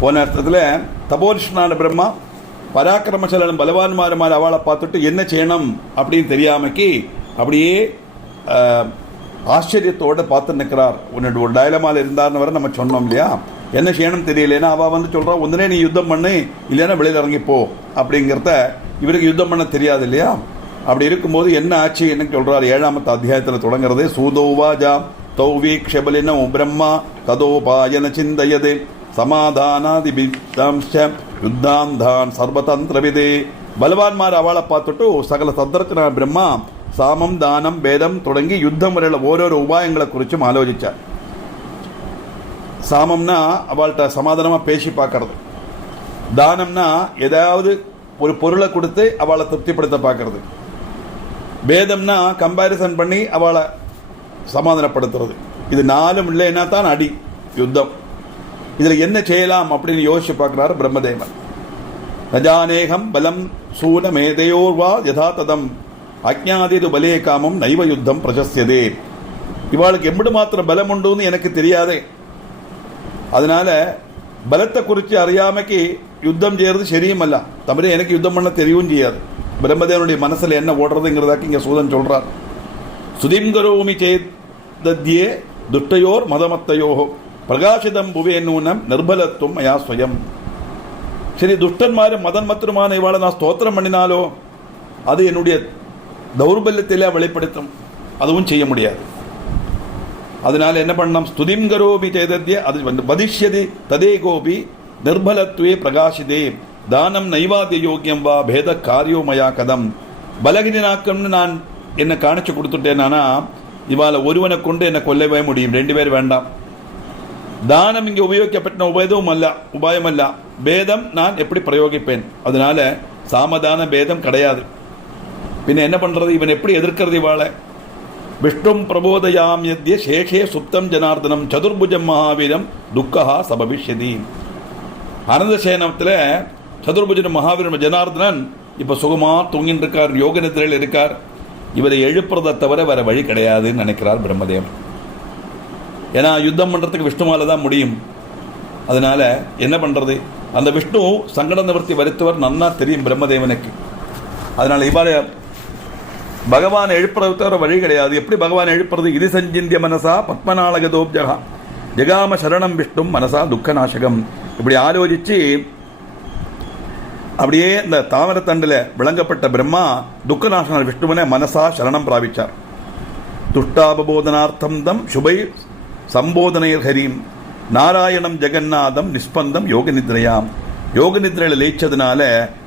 போன அர்த்தத்தில் தபோனிஷ்ணான பிரம்மா பராக்கிரமசலனும் பலவான்மாருமார் அவளை பார்த்துட்டு என்ன செய்யணும் அப்படின்னு தெரியாமக்கி அப்படியே ஆச்சரியத்தோடு பார்த்து நிற்கிறார். உன்னோட ஒரு டயலமால் இருந்தார்னு வர நம்ம சொன்னோம் இல்லையா, என்ன செய்யணும் தெரியலேன்னா அவள் வந்து சொல்கிறா, ஒன்றே நீ யுத்தம் பண்ணு, இல்லைன்னா வெளியில் இறங்கிப்போ அப்படிங்கிறத இவருக்கு யுத்தம் பண்ண தெரியாது இல்லையா. அப்படி இருக்கும்போது என்ன ஆச்சு என்ன சொல்கிறார் 7ஆம் அத்தியாயத்தில் தொடங்குறது. சூதோவாஜா தௌவீக்ஷபலினோ பிரம்மா ததோபாயன சிந்தயதே சமாதானாதிபிதாம்ச யுத்தாந்தான் சர்வதந்திரவிதே. பலவான்மார் அவளை பார்த்துட்டு சகல தந்திரத்தின பிரம்மா சாமம் தானம் பேதம் தொடங்கி யுத்தம் வரையில் ஓரோரு உபாயங்களை குறிச்சும் ஆலோசிச்சார். சாமம்னா அவள்கிட்ட சமாதானமாக பேசி பார்க்கறது, தானம்னா ஏதாவது ஒரு பொருளை கொடுத்து அவளை திருப்திப்படுத்த பார்க்கறது, பேதம்னா கம்பேரிசன் பண்ணி அவளை சமாதானப்படுத்துறது. இது 4 இல்லைன்னா தான் அடி யுத்தம். இதில் என்ன செய்யலாம் அப்படின்னு யோசிச்சு பார்க்குறாரு பிரம்மதேவன். ரஜானேகம் பலம் சூன மேதையோர்வா யதாததம் அஜ்ஞாதிது பலே காமம் நைவ யுத்தம் பிரசஸ்யதே. இவாளுக்கு எப்படி மாத்திரம் பலம் உண்டுன்னு எனக்கு தெரியாதே, அதனால பலத்தை குறித்து அறியாமைக்கு யுத்தம் செய்யறது சரியுமல்ல, தவிர எனக்கு யுத்தம் பண்ண தெரியவும் செய்யாது. பிரம்மதேவனுடைய மனசில் என்ன ஓடுறதுங்கிறதாக்கு இங்கே சூதன் சொல்றார். சுதிங்கரோமி சேத்யே துஷ்டயோர் மதமத்தையோகோ பிரகாசிதம் புவே நூனம் நிர்பலத்துவம் மயா ஸ்வயம். சரி, துஷ்டன்மாரும் மதன்மத்திரமான இவாளை நான் ஸ்தோத்திரம் பண்ணினாலோ அது என்னுடைய தௌர்பல்யத்திலே வெளிப்படுத்தும், அதுவும் செய்ய முடியாது. அதனால என்ன பண்ணலாம், ஸ்துதிம் கரோபி சேதத்ய அது வதிஷ்யதி ததே கோபி நிர்பலத்துவே பிரகாசிதே தானம் நைவாத்திய யோக்கியம் வா பேத காரியோமயா கதம். பலகினாக்கம்னு நான் என்னை காணிச்சு கொடுத்துட்டேன்னா இவாளை ஒருவனை கொண்டு என்னை கொல்லவே முடியும், 2 பேர் வேண்டாம். தானம் இங்கே உபயோகிக்கப்பட்ட உபாயம் அல்ல, பேதம் நான் எப்படி பிரயோகிப்பேன்? அதனால சாமதான பேதம் கிடையாது. பின்ன என்ன பண்றது, இவன் எப்படி எதிர்க்கிறது இவாளை? விஷ்ணும் பிரபோதயாம் யத்ய சேஷே சுப்தம் ஜனார்தனம் சதுர்புஜம் மகாவீரம் துக்கஹா சபவிஷ்யதி. அனந்தசேனத்தில் சதுர்புஜன் மகாவீரம் ஜனார்தனன் இப்போ சுகமாக தூங்கிட்டு இருக்கார், யோக நிதிரையில் இருக்கார். இவரை எழுப்புறதை தவிர வேற வழி கிடையாதுன்னு நினைக்கிறார் பிரம்மதேவன். ஏன்னா யுத்தம் பண்ணுறதுக்கு விஷ்ணுவால தான் முடியும். அதனால என்ன பண்ணுறது, அந்த விஷ்ணு சங்கட நிவர்த்தி வருத்தவர் நன்னா தெரியும் பிரம்மதேவனுக்கு. அதனால இவ்வாறு பகவான் எழுப்புறது தவிர வழி கிடையாது. எப்படி பகவான் எழுப்புறது? இது சஞ்சிந்திய மனசா பத்மநாளகதோப்ஜகா ஜெகாம சரணம் விஷ்ணும் மனசா துக்கநாசகம். இப்படி ஆலோசிச்சு அப்படியே இந்த தாமரத்தண்டில் விளங்கப்பட்ட பிரம்மா துக்கநாசன விஷ்ணுவனை மனசா சரணம் பிராபிச்சார். துஷ்டாபபோதனார்த்தம் தம் சுபை சம்போதனையர் ஹரீம் நாராயணம் ஜெகநாதம் நிஸ்பந்தம் யோக நித்ரையாம். யோக நித்ரையில் லயிச்சதுனால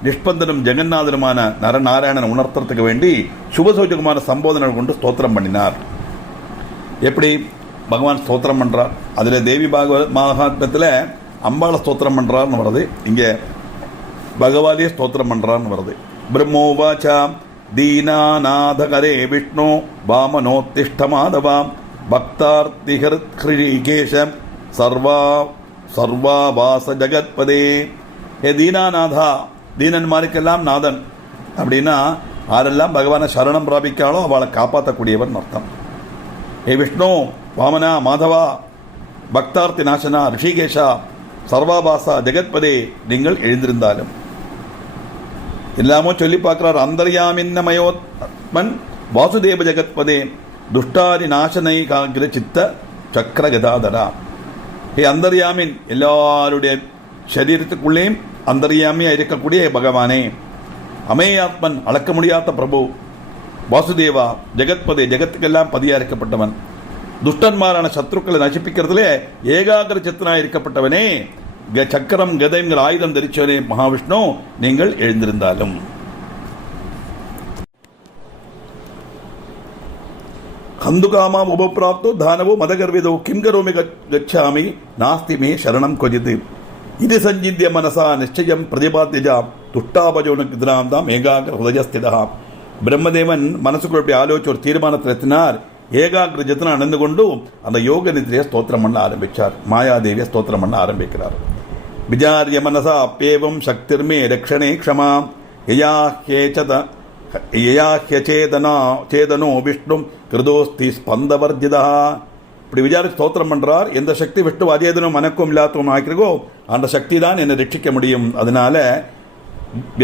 நிஷ்பந்தனும் ஜெகநாதனுமான நரநாராயணன் உணர்த்துறதுக்கு வேண்டி சுபசோஜகமான சம்போதனை கொண்டு ஸ்தோத்திரம் பண்ணினார். எப்படி பகவான் ஸ்தோத்திரம் பண்றார்? அதில் தேவி மகாத்மத்தில் அம்பாளை ஸ்தோத்திரம் பண்றார்னு வருது, இங்கே பகவானே ஸ்தோத்திரம் பண்றான்னு வருது. பிரம்மோவாச்சா தீனாநாதகரே விஷ்ணு வாமனோத்திஷ்ட மாதவாம் பக்தார்த்திஹிருகேஷம் சர்வாவாச ஜகத்பதே. ஏ தீனாநாதா, தீனன்மாருக்கெல்லாம் நாதன் அப்படின்னா யாரெல்லாம் பகவானை சரணம் பிராபிக்காளோ அவளை காப்பாற்றக்கூடியவன் அர்த்தம். ஏ விஷ்ணு வாமனா மாதவா பக்தார்த்தி நாசனா ரிஷிகேஷா சர்வாபாசா ஜெகத்பதே, நீங்கள் எழுந்திருந்தாலும் எல்லாமோ சொல்லி பார்க்கிறார். அந்தர்யாமின்னமயோத்மன் வாசுதேவ ஜெகத்பதே துஷ்டாரி நாசனை காகிர சித்த சக்கர கதாதரா. ஹே அந்தர்யாமின், எல்லாருடைய சரீரத்துக்குள்ளேயும் அந்தர்யாமியா இருக்கக்கூடிய பகவானே, அமேயாத்மன் அளக்க முடியாத பிரபு, வாசுதேவா ஜெகத்பதே ஜெகத்துக்கெல்லாம் பதியா இருக்கப்பட்டவன், துஷ்டன்மாரான சத்ருக்களை நசிப்பிக்கிறதுலே ஏகாகிர சித்தனா இருக்கப்பட்டவனே, சக்கரம் கதைங்கிற ஆயுதம் தரிச்சவனே மகாவிஷ்ணு, நீங்கள் எழுந்திருந்தாலும். கந்துகாமா உபப்பிராப்தோ தானவோ மதகர்விதோ கிங்கரோமி கச்சாமி நாஸ்தி மே சரணம் கொஜிது. இது சஞ்சிந்திய மனசா நிச்சயம் பிரதிபாத்தியஜா துஷ்டாபஜோனுக்கு தாம் ஏகாகிர ஹுதயஸ்திதா. பிரம்மதேவன் மனசுக்குள்ள அப்படி ஆலோசிச்சு ஒரு தீர்மானத்தில் எத்தினார். ஏகாகிர ஜத்தனை அணிந்து கொண்டு அந்த யோக நிதிரையை ஸ்தோத்திரம் பண்ண ஆரம்பிச்சார். மாயாதேவியை ஸ்தோத்திரம் பண்ண ஆரம்பிக்கிறார். விஜாரிய மனசா அப்பேவம் சக்திர்மே ரக்ஷணே க்ஷமா யயாஹ்யச்சேதனோ விஷ்ணும் கிருதோஸ்தி ஸ்பந்தவர்ஜிதா. இப்படி விசாரிச்சு ஸ்தோத்திரம் பண்றார். எந்த சக்தி விஷ்ணு அதேதனும் மனக்கும் இல்லாதவனும் ஆக்கிறதோ அந்த சக்தி தான் என்னை ரட்சிக்க முடியும். அதனால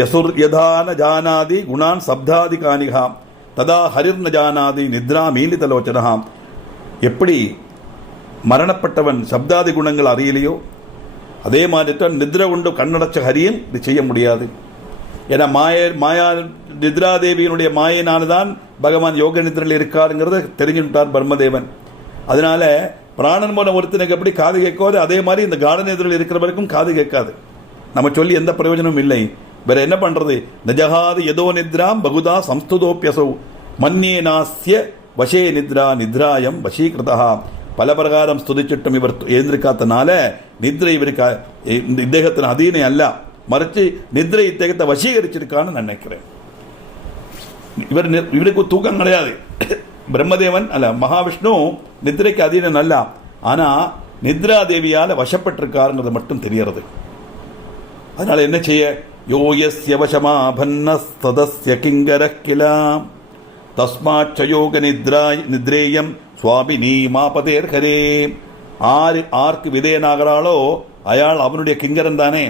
யசுர் யதான ஜானாதி குணான் சப்தாதி காணிகாம் ததா ஹரிர்ன ஜானாதி நித்ரா மீலிதலோச்சனகாம். எப்படி மரணப்பட்டவன் சப்தாதி குணங்கள் அறியலையோ அதே மாதிரி தான் நித்ர கொண்டு கண்ணடைச்ச ஹரியும் இது செய்ய முடியாது. ஏன்னா மாயா நித்ராதேவியினுடைய மாயினால்தான் பகவான் யோக நித்ரையில் இருக்காருங்கிறத தெரிஞ்சுட்டார் பிரம்மதேவன். அதனால பிராணன் மூலம் ஒருத்தனுக்கு எப்படி காது கேட்காது அதே மாதிரி இந்த காட நித்ரையில் இருக்கிறவருக்கும் காது கேட்காது. நம்ம சொல்லி எந்த பிரயோஜனமும் இல்லை. வேற என்ன பண்றது? நஜகாது எதோ நித்ராம் பகுதா சம்ஸ்துதோப்பியசௌ மன்யே நாஸ்ய வசே நித்ரா நித்ராயம் வசீகிருதா. பல பிரகாரம் ஸ்துதிச்சிட்டும் இவர் எழுந்திருக்காதனால நித்ரை இவருக்கு இத்தேகத்தின் அதீனை அல்ல, மறைச்சு நித்ரை இத்தேகத்தை வசீகரிச்சிருக்கான்னு நான் நினைக்கிறேன். இவருக்கு தூக்கம் கிடையாது. பிரம்மதேவன் அல்ல மகாவிஷ்ணு நித்ரைக்கு அதீனம் அல்ல, ஆனா நித்ரா தேவியால வசப்பட்டிருக்காருங்கிறது மட்டும் தெரியறது. அதனால என்ன செய்ய? யோயஸ்ய வசமா பன்னஸ்ததஸ்ய கிங்கரக் கிலாம் தஸ்மாச்ச யோக நித்ரேயம் சுவாமினி மாபதேர் ஹரே. ஆர்க்கு விதேயனாகிறாளோ அயாள் அவனுடைய கிங்கரன் தானே.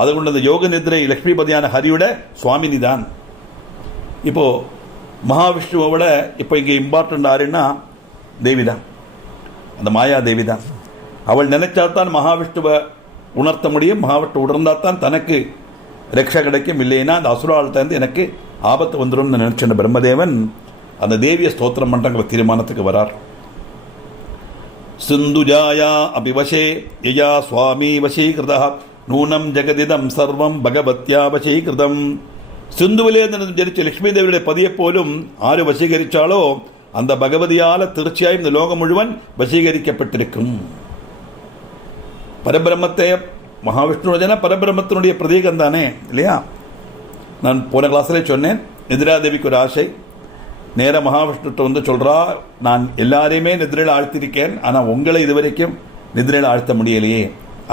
அதுகொண்டு அந்த யோக நித்ரை லட்சுமிபதியான ஹரியோட சுவாமினி தான். இப்போ மகாவிஷ்ணுவை விட இப்போ இங்கே இம்பார்ட்டன்ட் ஆறுன்னா தேவிதான், அந்த மாயா தேவிதான். அவள் நினைச்சால்தான் மகாவிஷ்ணுவை உணர்த்த முடியும். மகாவிஷ்ணு உணர்ந்தால்தான் தனக்கு ரக்ஷா கிடைக்கும். இல்லைன்னா அந்த அசுராள்கிட்ட எனக்கு ஆபத்து வந்துடும் நினைச்ச பிரம்மதேவன் அந்த தேவிய ஸ்தோத்திரம் பண்ற தீர்மானத்துக்கு வரார். சிந்துஜாயா அபிவசே யயா சுவாமி வசீகிருதா நூனம் ஜெகதிதம் சர்வம் பகவத்யா வசீகிருதம். சிந்துவிலே ஜனிச்ச லட்சுமி தேவியுடைய பதியை போலும் ஆறு வசீகரிச்சாலோ அந்த பகவதியால திருச்சியாயும் இந்த லோகம் முழுவன் வசீகரிக்கப்பட்டிருக்கும். பரபிரம்மத்தை மகாவிஷ்ணு பரபிரம்மத்தினுடைய பிரதீகம் தானே இல்லையா? நான் போன கிளாஸ்ல சொன்னேன், நித்ராதேவிக்கு ஒரு ஆசை. நேர மகாவிஷ்ணுட்ட வந்து சொல்றா, நான் எல்லாரையுமே நித்ரையில் ஆழ்த்திருக்கேன், ஆனா உங்களை இதுவரைக்கும் நித்ரையில் ஆழ்த்த முடியலையே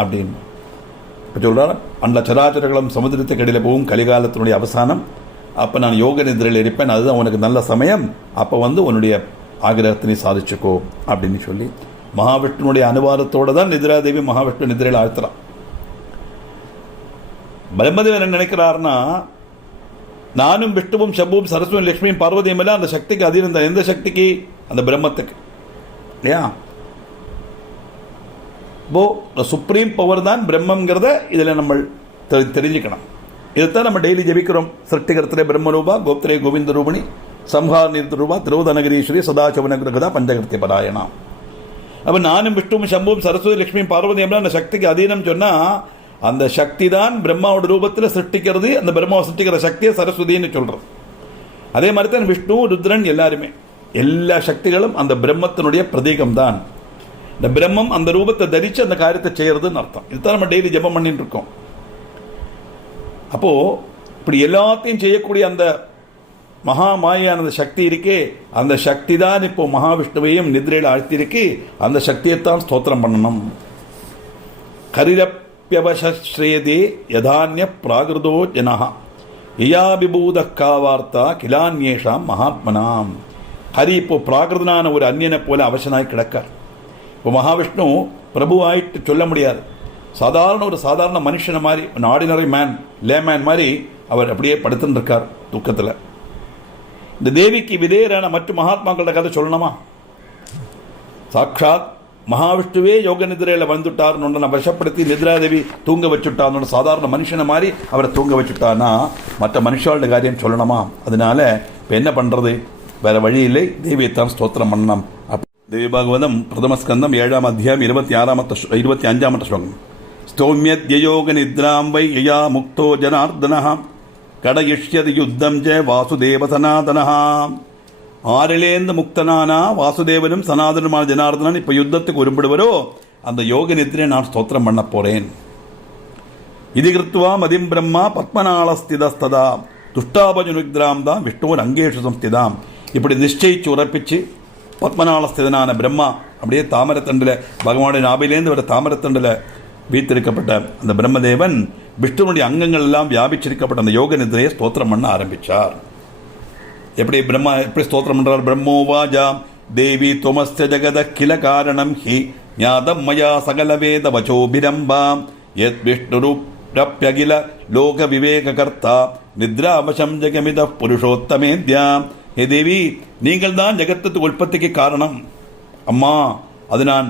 அப்படின்னு இப்போ சொல்றார். அந்த சராச்சரங்களும் சமுதிரத்துக்கு இடையில போகும் கலிகாலத்தினுடைய அவசானம். அப்போ நான் யோக நித்ரையில் இருப்பேன், அதுதான் உனக்கு நல்ல சமயம். அப்போ வந்து உன்னுடைய ஆகிரகத்தினை சாதிச்சுக்கோ அப்படின்னு சொல்லி மகாவிஷ்ணுடைய அனுவாதத்தோடு தான் நித்ராதேவி மகாவிஷ்ணு நித்ரையில் ஆழ்த்துறான். பிரம்மதேவன் என்ன நினைக்கிறார்னா, நானும் விஷ்ணுவும் சம்புவும் சரஸ்வதி லட்சுமியும் பார்வதியும் எல்லாம் அந்த சக்திக்கு அதீனம் தான். எந்த சக்திக்கு? அந்த பிரம்மத்துக்கு இல்லையா? இப்போ சுப்ரீம் பவர் தான் பிரம்மங்கிறத இதில் நம்ம தெரிஞ்சுக்கணும். இதைத்தான் நம்ம டெய்லி ஜெபிக்கிறோம். சிருஷ்டிகர்த்தரே பிரம்மரூபா கோப்திரே கோவிந்த ரூபிணி சம்ஹார நிறுத்த ரூபா திரௌதநகரீஸ்வரி சதாசிவனகிரகதா பஞ்சகர்த்திய பராயணா. அப்போ நானும் விஷ்ணுவும் சம்புவும் சரஸ்வதி லட்சுமியும் பார்வதியும் அந்த சக்திக்கு அதீனம் சொன்னா அந்த சக்தி தான் பிரம்மாவோட ரூபத்தில் சிருஷ்டிக்கிறது. அந்த பிரம்மாவை சிருஷ்டிக்கிற சக்தியை சரஸ்வதின்னு சொல்றது. அதே மாதிரி தான் விஷ்ணு ருத்ரன் எல்லாருமே எல்லா சக்திகளும் அந்த பிரம்மத்தினுடைய பிரதீகம் தான். இந்த பிரம்மம் அந்த ரூபத்தை தரிச்சு அந்த காரியத்தை செய்யறதுன்னு அர்த்தம். இதுதான் நம்ம டெய்லி ஜெபம் பண்ணிட்டு இருக்கோம். அப்போ இப்படி எல்லாத்தையும் செய்யக்கூடிய அந்த மகாமாயான சக்தி இருக்கே, அந்த சக்தி தான் இப்போ மகாவிஷ்ணுவையும் நித்ரையில் ஆழ்த்திருக்கு. அந்த சக்தியைத்தான் ஸ்தோத்திரம் பண்ணணும். கரிரப்யவசஸ்ரேதே யதான்ய பிராகிருதோ ஜனஹ யயா விபூத காவார்த்தா கிலான்யேஷாம் மகாத்மனாம். ஹரி இப்போ பிராகிருதனான ஒரு அந்நியனை போல அவசனாய் கிடக்கார். இப்போ மகாவிஷ்ணு பிரபுவாயிட்டு சொல்ல முடியாது. ஒரு சாதாரண மனுஷனை மாதிரி, ஆர்டினரி மேன், லேமேன் மாதிரி அவர் அப்படியே படுத்துன்னு இருக்கார் துக்கத்தில். இந்த தேவிக்கு விதேயரான மற்ற மகாத்மாக்களோட கதை சொல்லணுமா? சாட்சாத் மகாவிஷ்ணுவே யோக நிதிரையில் வந்துட்டார்னு வசப்படுத்தி நித்ராதேவி தூங்க வச்சுட்டார்னு சாதாரண மனுஷனை மாதிரி அவரை தூங்க வச்சுட்டான்னா மற்ற மனுஷாளோட காரியம் சொல்லணுமா? அதனால இப்போ என்ன பண்ணுறது? வேற வழி இல்லை, தேவியைத்தான் ஸ்தோத்திரம் பண்ணணும். தேவி பாகவதம் பிரதம ஸ்கந்தம் 7ஆம் அத்தியாயம் 25ஆம் ஸ்லோகம். ஸ்தோமியத்யயோக நித்ராம் வை யயா முக்தோ ஜனார்தனஹ கடயிஷ்யதி யுத்தம் ஜ வாசுதேவ சனாதனஹ. ஆறிலேந்து முக்தனானா வாசுதேவனும் சனாதனுமான ஜனார்தனன் இப்போ யுத்தத்துக்கு உரும்பிடுவரோ அந்த யோக நித்ரையை நான் ஸ்தோத்திரம் பண்ண போறேன். இது கிருத்வா மதிம் பிரம்மா பத்மநாளஸ்திதஸ்ததா துஷ்டாபஜுனுக்திராம் தான் விஷ்ணுவர் அங்கேஷு சம்ஸ்திதாம். இப்படி நிச்சயிச்சு உறப்பிச்சு பத்மநாளஸ்திதனான பிரம்மா அப்படியே தாமரத்தண்டில் பகவானுடைய நாபிலேருந்து வர தாமரத்தண்டில் வீத்திருக்கப்பட்ட அந்த பிரம்மதேவன் விஷ்ணுனுடைய அங்கங்கள் எல்லாம் வியாபிச்சிருக்கப்பட்ட அந்த யோக நித்ரையை ஸ்தோத்திரம் பண்ண ஆரம்பிச்சார். எப்படி பிரம்மா எப்படி ஸ்தோத்திரம் பண்றார்? பிரம்மோவாஜா தேவி துவமஸ்ய ஜகத கில காரணம் ஹி ஞாதம் மயா சகல வேத வச்சோபிரம்பாம் யத் விஷ்ணுரூப்யகில லோக விவேக கர்த்தா நித்ராவசம் ஜெகமித புருஷோத்தமேத்யாம். ஹே தேவி, நீங்கள் தான் ஜெகத்துக்கு உற்பத்திக்கு காரணம். அம்மா, அது நான்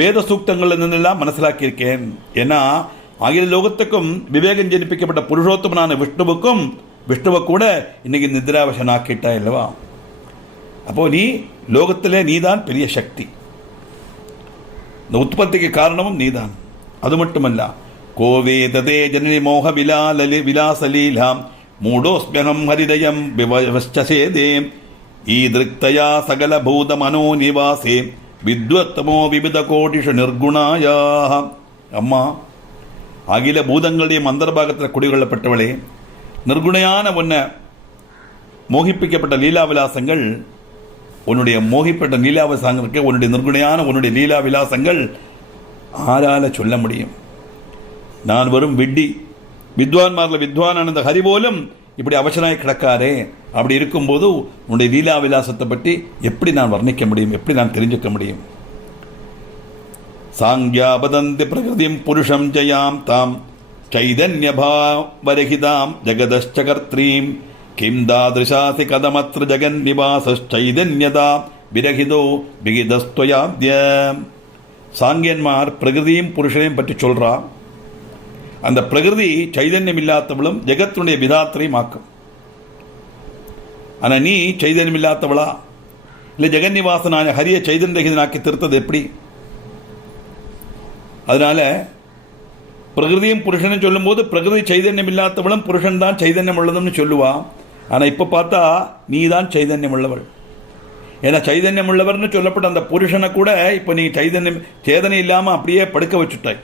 வேத சூக்தங்கள்ல நின்றெல்லாம் மனசிலாக்கியிருக்கேன். ஏன்னா அகில லோகத்துக்கும் விவேகம் ஜனிப்பிக்கப்பட்ட புருஷோத்தமனான விஷ்ணுவை கூட இன்னைக்கு நித்ராவசனாக்கிட்டா இல்லவா? அப்போ நீ லோகத்திலே நீதான் பெரிய சக்தி. இந்த உற்பத்திக்கு காரணமும் நீதான். அது மட்டுமல்ல, கோவே ததே ஜனனி மோக விலாசலீலாம் மூடோஸ்மியம் ஹரிதயம் விவச்சசேதே ஈதிருக்தயா சகல பூத மனோ நிவாசே வித்வத்தமோ விவித கோடிஷு நிர்குணாயா. அம்மா, அகில பூதங்களுடைய அந்தர்பாகத்தில் குடிகொள்ளப்பட்டவளே, நிர்குணையான உன்னை மோகிப்பிக்கப்பட்ட லீலாவிலாசங்கள், உன்னுடைய மோகிப்பட்ட லீலாவிலாசங்களுக்கு உன்னுடைய நிர்குணையான உன்னுடைய லீலாவிலாசங்கள் ஆரால சொல்ல முடியும்? நான் வரும் வித்வான்மாரில் வித்வானான அந்த ஹரி போலும் இப்படி அவசராய் கிடக்காரே. அப்படி இருக்கும்போது உன்னுடைய லீலாவிலாசத்தை பற்றி எப்படி நான் வர்ணிக்க முடியும்? எப்படி நான் தெரிஞ்சுக்க முடியும்? சாங்கியாபதந்தி பிரகிருதிம் புருஷம் ஜயாம் தாம் சைதன்யபாவரகிதாம் ஜகதச்சகர்த்ரீம் கிம் தாதிருஷாசி கதமத்ர ஜகன் நிவாசைதன்யதா விரகிதோ விகிதஸ்துயாத்ய. சாங்கியன்மார் பிரகிருதியும் புருஷனையும் பற்றி சொல்றா. அந்த பிரகிருதி சைதன்யம் இல்லாதவளும் ஜெகத்தினுடைய விதாத்திரையும் ஆக்கும். ஆனா நீ சைதன்யம் இல்லாதவளா? இல்லை ஜெகன்னிவாசனான ஹரிய சைதன்யனாக்கி திருத்தது எப்படி? அதனால பிரகிருதியும் புருஷனும் சொல்லும் போது பிரகிருதி சைதன்யம் இல்லாதவளும் புருஷன் தான் சைதன்யம் உள்ளதுன்னு சொல்லுவா. ஆனா இப்ப பார்த்தா நீ தான் சைதன்யம் உள்ளவள். ஏன்னா சைதன்யம் உள்ளவர்னு சொல்லப்பட்ட அந்த புருஷனை கூட இப்ப நீ சேதனை இல்லாம அப்படியே படுக்க வச்சுட்டாய்.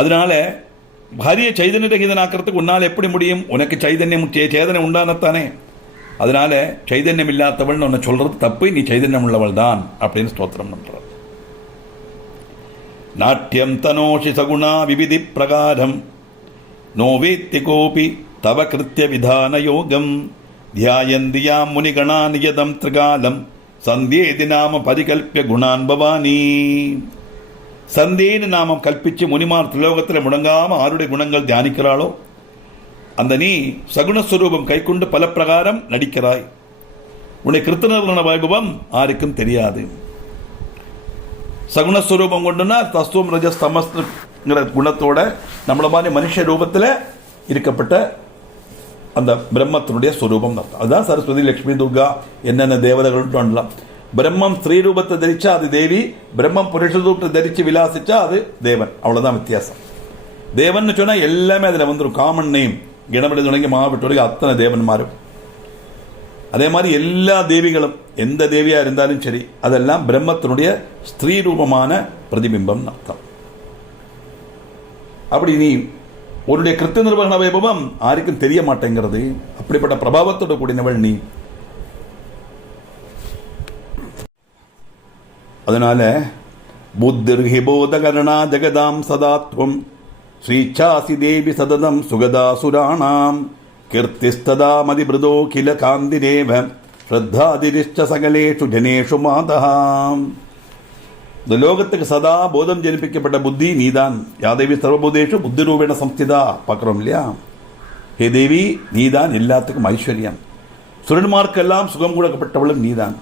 அதனால ஹரிய சைதன்ய ரகிதனாக்கிறதுக்கு உன்னால் எப்படி முடியும்? உனக்கு சைதன்யம் சேதனை உண்டானத்தானே. அதனால சைதன்யம் இல்லாதவள் உன்னை சொல்றது தப்பு, நீ சைதன்யம் உள்ளவள் தான் அப்படின்னு ஸ்தோத்திரம் பண்ற. நாட்டியம் தனோஷி சகுணா விவிதி பிரகாரம் நோவேத்தி கோபி தவ கிருத்திய விதான யோகம் தியாயந்தியா முனிகணா நியதம் திரிகாலம் சந்தேதி நாம பரிகல்பிய குணான் பவானி. சந்தேன்னு நாமம் கல்பிச்சு முனிமார் திலோகத்தில் முடங்காம ஆருடைய குணங்கள் தியானிக்கிறாளோ அந்த நீ சகுணஸ்வரூபம் கைக்கொண்டு பல பிரகாரம் நடிக்கிறாய். உன்னை கிருத்தன வைபவம் யாருக்கும் தெரியாது. சகுணஸ்வரூபம் கொண்டுனா தஸ்துவம் ரஜஸ் தமஸ்ங்கிற குணத்தோட நம்மள மாதிரி மனுஷ ரூபத்தில் இருக்கப்பட்ட அந்த பிரம்மத்தினுடைய ஸ்வரூபம். அதுதான் சரஸ்வதி, லட்சுமி, துர்கா, என்னென்ன தேவதைகள் பண்ணலாம். பிரம்மம் ஸ்ரீ ரூபத்தை தரிச்சா அது தேவி, பிரம்மம் புருஷ ரூபத்தை தரிச்சு விலாசிச்சா அது தேவன். அவ்வளவுதான் வித்தியாசம். தேவன் சொன்னா எல்லாமே அதுல வந்துடும். காமன் நேம் கணபதி தொடங்கி மகாவிட்டு அத்தனை தேவன் மாறும். அதே மாதிரி எல்லா தேவிகளும் எந்த தேவியா இருந்தாலும் சரி அதெல்லாம் பிரம்மத்தினுடைய ஸ்திரீ ரூபமான பிரதிபிம்பம் அர்த்தம். அப்படி நீ உன்னுடைய கிருத்த நிர்வகண வைபவம் யாருக்கும் தெரிய மாட்டேங்கிறது. அப்படிப்பட்ட பிரபாவத்தோட கூடினவள் நீ. அதனால புத்திர்ஹி போதகரணா ஜெகதாம் சதாத்வம் ஸ்ரீச்சாசி தேவி சததம் சுகதாசுராணாம் கீர்த்திஸ்ததா மதிபிருதோ கில காந்திரேவ ஸ்ரத்தாதிரிஷ்ட சகலேஷு ஜனேஷு மாதஹாம். இந்த லோகத்துக்கு சதா போதம் ஜனிப்பிக்கப்பட்ட புத்தி நீதான். யாதேவி சர்வபூதேஷு புத்தி ரூபேண சம்ஸ்திதா பார்க்கிறோம் இல்லையா? ஹே தேவி, நீதான் எல்லாத்துக்கும் ஐஸ்வர்யம். சுரன்மார்க்கெல்லாம் சுகம் கொடுக்கப்பட்டவளும் நீதான்.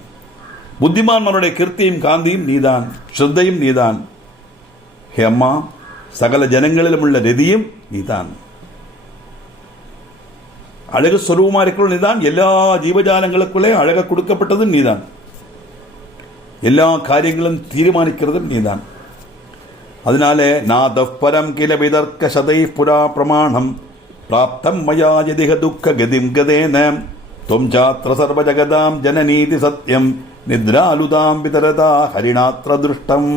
புத்திமான்மனுடைய கீர்த்தியும் காந்தியும் நீதான், ஸ்ரத்தையும் நீதான். ஹே அம்மா, சகல ஜனங்களிலும் உள்ள ரதியும் நீதான். அழகு ஸ்வரூபமா இருக்கிற நீதான். எல்லா ஜீவஜாலங்களுக்குள்ளே அழக கொடுக்கப்பட்டதும் நீதான். எல்லா காரியங்களும் தீர்மானிக்கிறதும் நீதான். அதனால நாதப்பரம் கில விதர்க்க சதை புரா பிரமாணம் பிராப்தம் மயா யதிக துக்க கதிம் கதேன துவம் சாத்ர சர்வ ஜகதாம் ஜனநீதி சத்யம் நித்ராலுதாம் விதரதா ஹரிணாத்ர திருஷ்டம்.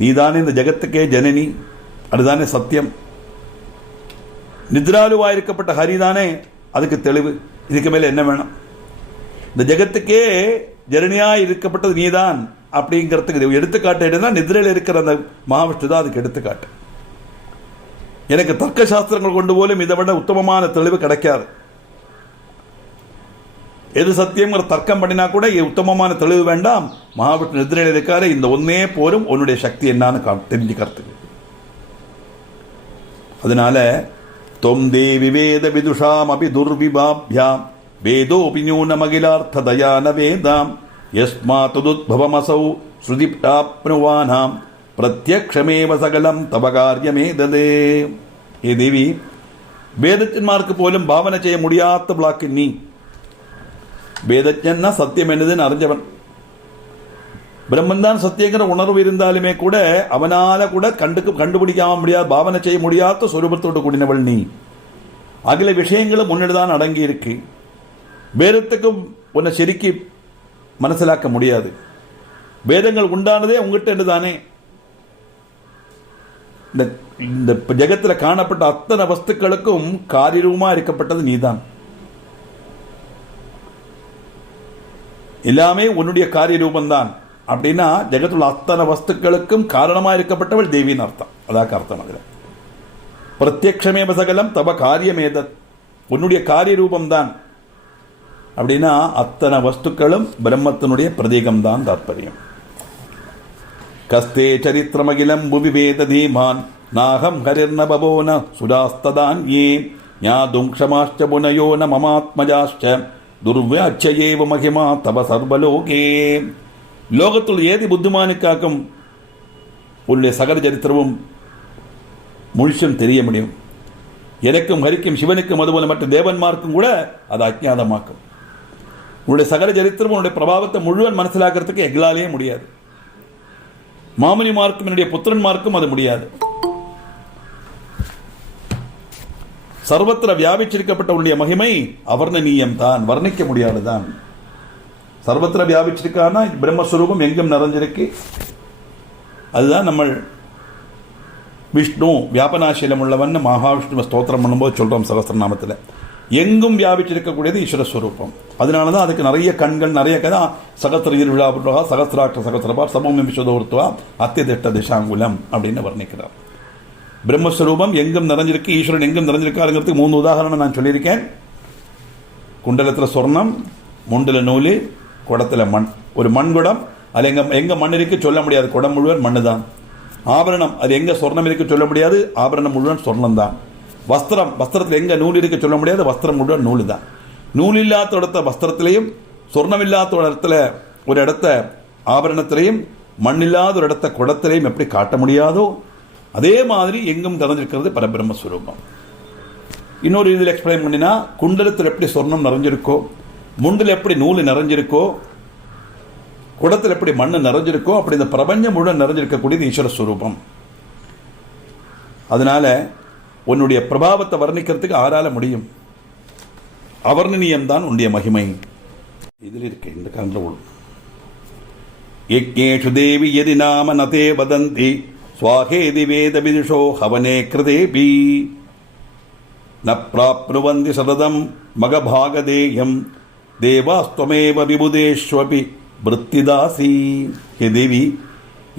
நீதானே இந்த ஜகத்துக்கே ஜனனி, அதுதானே சத்தியம். நித்ராலுவாயிருக்கப்பட்ட ஹரிதானே அதுக்கு தெளிவு. இதுக்கு மேல என்ன வேணும்? இந்த ஜகத்துக்கே ஜனனியா இருக்கப்பட்டது நீதான் அப்படிங்கிறதுக்கு எடுத்துக்காட்டு என்னன்னா நித்ரையில் இருக்கிற அந்த மகாவிஷ்ணு தான் அதுக்கு எடுத்துக்காட்டு. எனக்கு தர்க்க சாஸ்திரங்கள் கொண்டு போலும் இதை விட உத்தமமான தெளிவு கிடைக்காது. எது சத்தியங்கிற தர்க்கம் பண்ணினா கூட உத்தமமான தெளிவு வேண்டாம். மகாவிஷ்ணு நிதிரையில் இருக்காரு, இந்த ஒன்னே போரும் உன்னுடைய சக்தி என்னன்னு தெரிஞ்சுக்கிறதுக்கு. அதனால தொம் தேவி வேத விதுஷாம் அபி துர்விபாபியாம் வேதோபி நியூனமகிலார்த்த தயான வேதாம் யஸ்மா துதுத்பவமசௌ ஸ்ருதி பிராப்னுவானாம் பிரத்யக்ஷமேவ சகலம் தவ காரியமே ததே. ஏ தேவி, வேதத்தின்மார்க்கு போலும் பாவனை செய்ய முடியாதவளாக்கு நீ. வேதஜன்னா சத்தியம் என்னதுன்னு அறிஞ்சவன். பிரம்மன் தான் சத்தியங்கிற உணர்வு இருந்தாலுமே கூட அவனால கூட கண்டுபிடிக்காம முடியாது, பாவனை செய்ய முடியாத சொரூபத்தோடு கூடினவள் நீ. அகில விஷயங்களும் முன்னிடுதான் அடங்கி இருக்கு. வேதத்துக்கும் உன்னை செருக்கி மனசிலாக்க முடியாது. வேதங்கள் உண்டானதே உங்ககிட்ட தானே. இந்த ஜெகத்தில் காணப்பட்ட அத்தனை வஸ்துக்களுக்கும் காரியரூபமா இருக்கப்பட்டது நீதான். எல்லாமே உன்னுடைய காரிய ரூபந்தான். அப்படின்னா ஜெகத்துள்ள அத்தனை வஸ்துக்களுக்கும் காரணமா இருக்கப்பட்டவள் தேவின்னு அர்த்தம். அதாக அர்த்தம். அதுல பிரத்யக்ஷமேவ சகலம் தவ காரியமேதத், உன்னுடைய காரிய ரூபம்தான். அப்படின்னா அத்தனை வஸ்துக்களும் பிரம்மத்தினுடைய பிரதீகம்தான் தாற்பயம். கஸ்தே சரித்திரமகிலம் புவி வேத தீமான் நாகம் ஹரிர்ன பவோன சுராஸ்ததான் ஏ ஞாதும் க்ஷமாஷ்ச புனயோ ந மமாத்மஜாஷ்ச துர்வியாச்சயேவ மகிமா தவ சர்வலோகே. லோகத்துள் ஏதி புத்திமானுக்காக்கும் உன்னுடைய சகல சரித்திரமும் முழுசும் தெரிய முடியும். எனக்கும் ஹரிக்கும் சிவனுக்கும் அதுபோல மற்ற தேவன்மார்க்கும் கூட அது அஜ்ஞாதமாக்கும். உன்னுடைய சகல சரித்திரமும் உன்னுடைய பிரபாவத்தை முழுவன் மனசிலாக்கிறதுக்கு எங்களாலேயே முடியாது. மாமுனிமார்க்கும் என்னுடைய புத்திரன்மார்க்கும் அது முடியாது. சர்வத்திர வியாபிச்சிருக்கப்பட்ட உன்னுடைய மகிமை அவர்ணனீயம் தான், வர்ணிக்க முடியாதுதான். சர்வத்திர வியாபிச்சிருக்கானா பிரம்மஸ்வரூபம் எங்கும் நிறைஞ்சிருக்கு. அதுதான் நம்ம விஷ்ணு வியாபனாசீலம் உள்ளவன் மகாவிஷ்ணு ஸ்தோத்திரம் பண்ணும்போது சொல்றோம் சகஸ்திரநாமத்தில். எங்கும் வியாபிச்சிருக்கக்கூடியது ஈஸ்வரஸ்வரூபம். அதனாலதான் அதுக்கு நிறைய கண்கள், நிறைய கதா சகஸ்திர விழா சகஸ்திராட்ச சகஸ்திரபா சமம் விஸ்வதோர்த்துவா அத்தியதிஷ்ட திசாங்குலம் அப்படின்னு வர்ணிக்கிறார். பிரம்மஸ்வரூபம் எங்கும் நிறைஞ்சிருக்கு, ஈஸ்வரன் எங்கும் நிறைஞ்சிருக்காருங்கிறதுக்கு 3 உதாரணம் நான் சொல்லியிருக்கேன். குண்டலத்தில் சொர்ணம், முண்டில நூலு, குடத்தில் மண். ஒரு மண் குடம், அது எங்க மண் இருக்கு சொல்ல முடியாது, குடம் முழுவன் மண்ணு தான். ஆபரணம், அது எங்க சொர்ணம் இருக்கு சொல்ல முடியாது, ஆபரணம் முழுவன் சொர்ணம் தான். வஸ்திரம், வஸ்திரத்தில் எங்க நூல் இருக்கு சொல்ல முடியாது, வஸ்திரம் முழுவன் நூல் தான். நூல் இல்லாத இடத்த வஸ்திரத்திலையும், சொர்ணம் இல்லாத இடத்துல ஒரு இடத்த ஆபரணத்திலையும், மண் இல்லாத ஒரு இடத்த குடத்திலையும் எப்படி காட்ட முடியாதோ அதே மாதிரி எங்கும் நிறைஞ்சிருக்கிறது பரபிரம்மஸ்வரூபம். இன்னொரு இதில் எக்ஸ்பிளைன் பண்ணினா, குண்டலத்தில் எப்படி சொர்ணம் நிறைஞ்சிருக்கோ, முண்டில் எப்படி நூல் நிறைஞ்சிருக்கோ, குடத்தில் எப்படி மண் நிறைஞ்சிருக்கோ, அப்படி இந்த பிரபஞ்சம் முழுவதும் நிறைஞ்சிருக்கக்கூடியது ஈஸ்வர ஸ்வரூபம். அதனால உன்னுடைய பிரபாவத்தை வர்ணிக்கிறதுக்கு ஆரால முடியும். அவர்ணனீயம் தான் உன்னுடைய மகிமை. இதில் இருக்கு இந்த கண்டவுள். யக்ஞேஷு தேவி யதி நாம நதே வதந்தி ஸ்வாஹேதி வேத விதுஷோ ஹவனே கிருதேபி ந ப்ராப்னுவந்தி சததம் மகபாகதேயம் தேவாஸ்துவமேவ விபுதேஷ்வபி விருத்திதாசி. ஹே தேவி,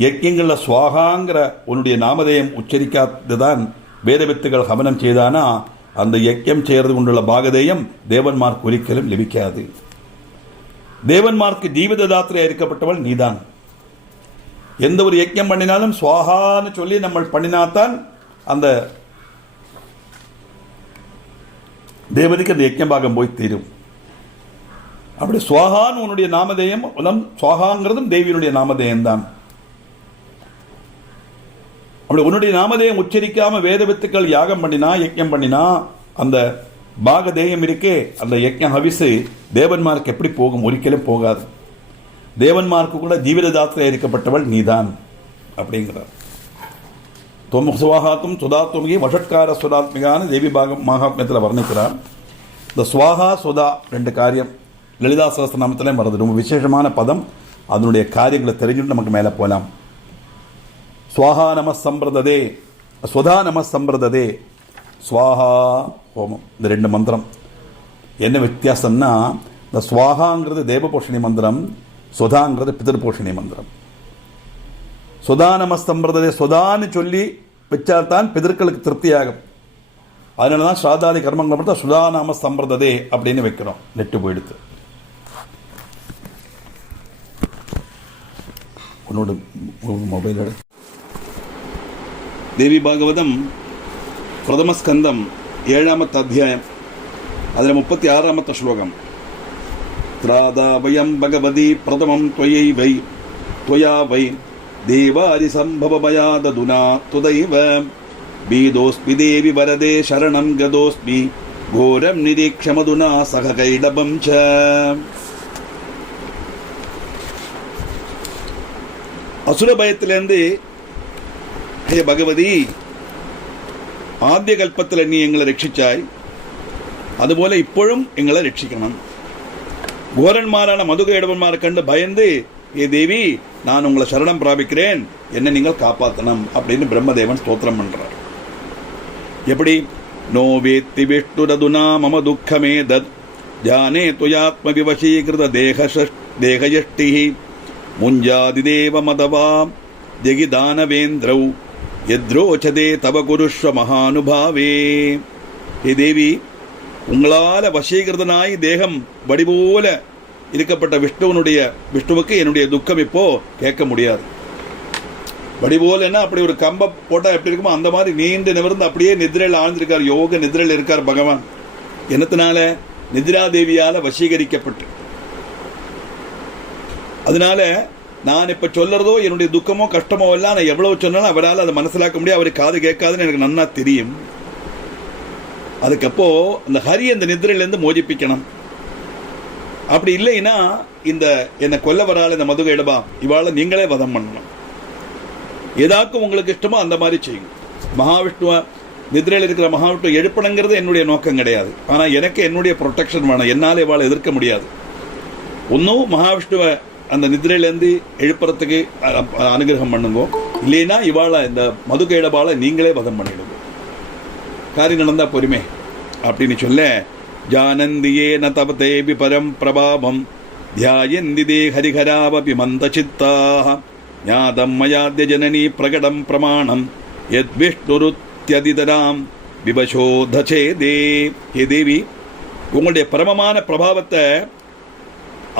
யஜ்யங்களில் ஸ்வாகாங்கிற உன்னுடைய நாமதேயம் உச்சரிக்காததான் வேதவித்துகள் ஹவனம் செய்தானா அந்த யஜ்யம் செய்யறது கொண்டுள்ள பாகதேயம் தேவன்மார்க்கு ஒரிக்கலும் லபிக்காது. தேவன்மார்க்கு ஜீவிததாத்திரையா இருக்கப்பட்டவள் நீதான். எந்த ஒரு யஜ்யம் பண்ணினாலும் சுவாகான்னு சொல்லி நம்ம பண்ணினாத்தான் அந்த தேவனுக்கு அந்த யஜ்யம் பாகம் போய் தீரும். அப்படி சுவாகான்னு உன்னுடைய நாமதேயம், சுவாகாங்கிறதும் தேவியினுடைய நாமதேயம் தான். அப்படி உன்னுடைய நாமதேயம் உச்சரிக்காம வேத வித்துக்கள் யாகம் பண்ணினா, யஜ்யம் பண்ணினா, அந்த பாகதேயம் இருக்கே, அந்த யஜ்ய ஹவிசு தேவன்மார்க்கு எப்படி போகும்? ஒரிக்கலும் போகாது. தேவன்மார்க்கு கூட ஜீவிததாத்திரையா இருக்கப்பட்டவள் நீதான் அப்படிங்கிறார். தொம் சுவாகாத்தும் சுதாத்வமிகி வஷட்கார சுதாத்மிகான்னு தேவி பாகம் மகாத்மியத்தில் வர்ணிக்கிறார். இந்த சுவாகா சுதா 2 காரியம் லலிதா சகஸ்திரநாமத்திலே வருது. ரொம்ப விசேஷமான பதம். அதனுடைய காரியங்களை தெரிஞ்சுட்டு நமக்கு மேலே போகலாம். சுவாகா நம சம்பிரததே, சுதா நம சம்பிரததே, சுவாகா ஹோமம். இந்த 2 மந்திரம் என்ன வித்தியாசம்னா, இந்த சுவாகாங்கிறது தேவபோஷணி மந்திரம், சுதாங்கிறது பிதர்போஷணி மந்திரம். சுதா நம சம்பிரததே, சுதான்னு சொல்லி வச்சால்தான் பிதர்களுக்கு திருப்தியாகும். அதனால தான் ஸ்ராதாதி கர்மங்களை பார்த்தா சுதா நாம சம்பிரததே அப்படின்னு வைக்கிறோம். நெட்டு போயிடுத்து. உன்னோட மொபைலோட ദേവി ഭാഗവതം പ്രഥമസ്കന്ധം 7ാമത്തെ അധ്യായം അതിലെ 36ാമത്തെ ശ്ലോകം. ത്രാദാവയം ഭഗവതി പ്രഥമം ത്വയൈവൈ ത്വയാ വൈ ദേവാരി സംഭവമയാദുനാ തുദൈവ ബീദോസ്മി ദേവി വരദേ ശരണം ഗതോസ്മി ഘോരം നിരീക്ഷമതുനാ സഹ കൈടഭം ച. அசுர பயத்திலேருந்து, ஹே பகவதி, ஆத்திய கல்பத்தில் நீ எங்களை ரட்சிச்சாய், அதுபோல இப்பொழும் எங்களை ரட்சிக்கணும். கோரன்மாரான மதுகைடவன்மாரை கண்டு பயந்து, ஏ தேவி, நான் உங்களை சரணம் பிராபிக்கிறேன், என்ன நீங்கள் காப்பாற்றணும் அப்படின்னு பிரம்மதேவன் ஸ்தோத்திரம் பண்றார். எப்படி? நோ வேத்தி விஷ்ணுரதுனா மம துக்கமே தத் ஜானே துயாத்ம விவசீகிருத தேகயஷ்டி முஞ்சாதிதேவ மதவா ஜெகிதானவேந்திரௌ எத்ரோச்சதே தவ குருஷ்வ மகானுபாவே. ஹே தேவி, உங்களால் வசீகிருதனாய் தேகம் வடிபோல இருக்கப்பட்ட விஷ்ணுவுக்கு என்னுடைய துக்கம் இப்போ கேட்க முடியாது. வடிபோலன்னா அப்படி ஒரு கம்பை போட்டால் எப்படி இருக்குமோ அந்த மாதிரி நீண்டு நிமிர்ந்து அப்படியே நிதிரையில் ஆழ்ந்திருக்கார், யோக நிதிரையில் இருக்கார் பகவான். என்னத்தினால? நிதிராதேவியால் வசீகரிக்கப்பட்டு. அதனால நான் இப்போ சொல்றதோ என்னுடைய துக்கமோ கஷ்டமோ எல்லாம் நான் எவ்வளவு சொன்னாலும் அவரால் அதை மனசிலாக்க முடியாது, அவருக்கு காது கேட்காதுன்னு எனக்கு நன்னா தெரியும். அதுக்கப்போ அந்த ஹரி அந்த நிதிரையிலேருந்து மோதிப்பிக்கணும். அப்படி இல்லைன்னா இந்த என்னை கொல்ல வரால இந்த மதுக இடபா இவாளை நீங்களே வதம் பண்ணணும். ஏதாக்கும் உங்களுக்கு இஷ்டமோ அந்த மாதிரி செய்யும். மகாவிஷ்ணுவை நிதிரையில் இருக்கிற மகாவிஷ்ணு எழுப்பணுங்கிறது என்னுடைய நோக்கம் கிடையாது. ஆனால் எனக்கு என்னுடைய ப்ரொடெக்ஷன் வேணும், என்னால் இவாளை எதிர்க்க முடியாது. ஒன்றும் மகாவிஷ்ணுவை அந்த நிதிரையிலேருந்து எழுப்புறதுக்கு அனுகிரகம் பண்ணுங்க, இல்லைன்னா இவாளை இந்த மதுக இடபாலை நீங்களே வதம் பண்ணிடுங்க. காரியம் நடந்தா பொறுமை அப்படின்னு சொல்ல, ஜானந்தியே ந தபதேபி பரம் பிரபாவம் தியாயந்திதே ஹரிஹராவபி மந்த சித்தாக ஞாதம் மயாத்ய ஜனனி பிரகடம் பிரமாணம் யத் விஷ்ணுருத்யதிதராம் விபசோதசேதே. ஹே தேவி, உங்களுடைய பரமமான பிரபாவத்தை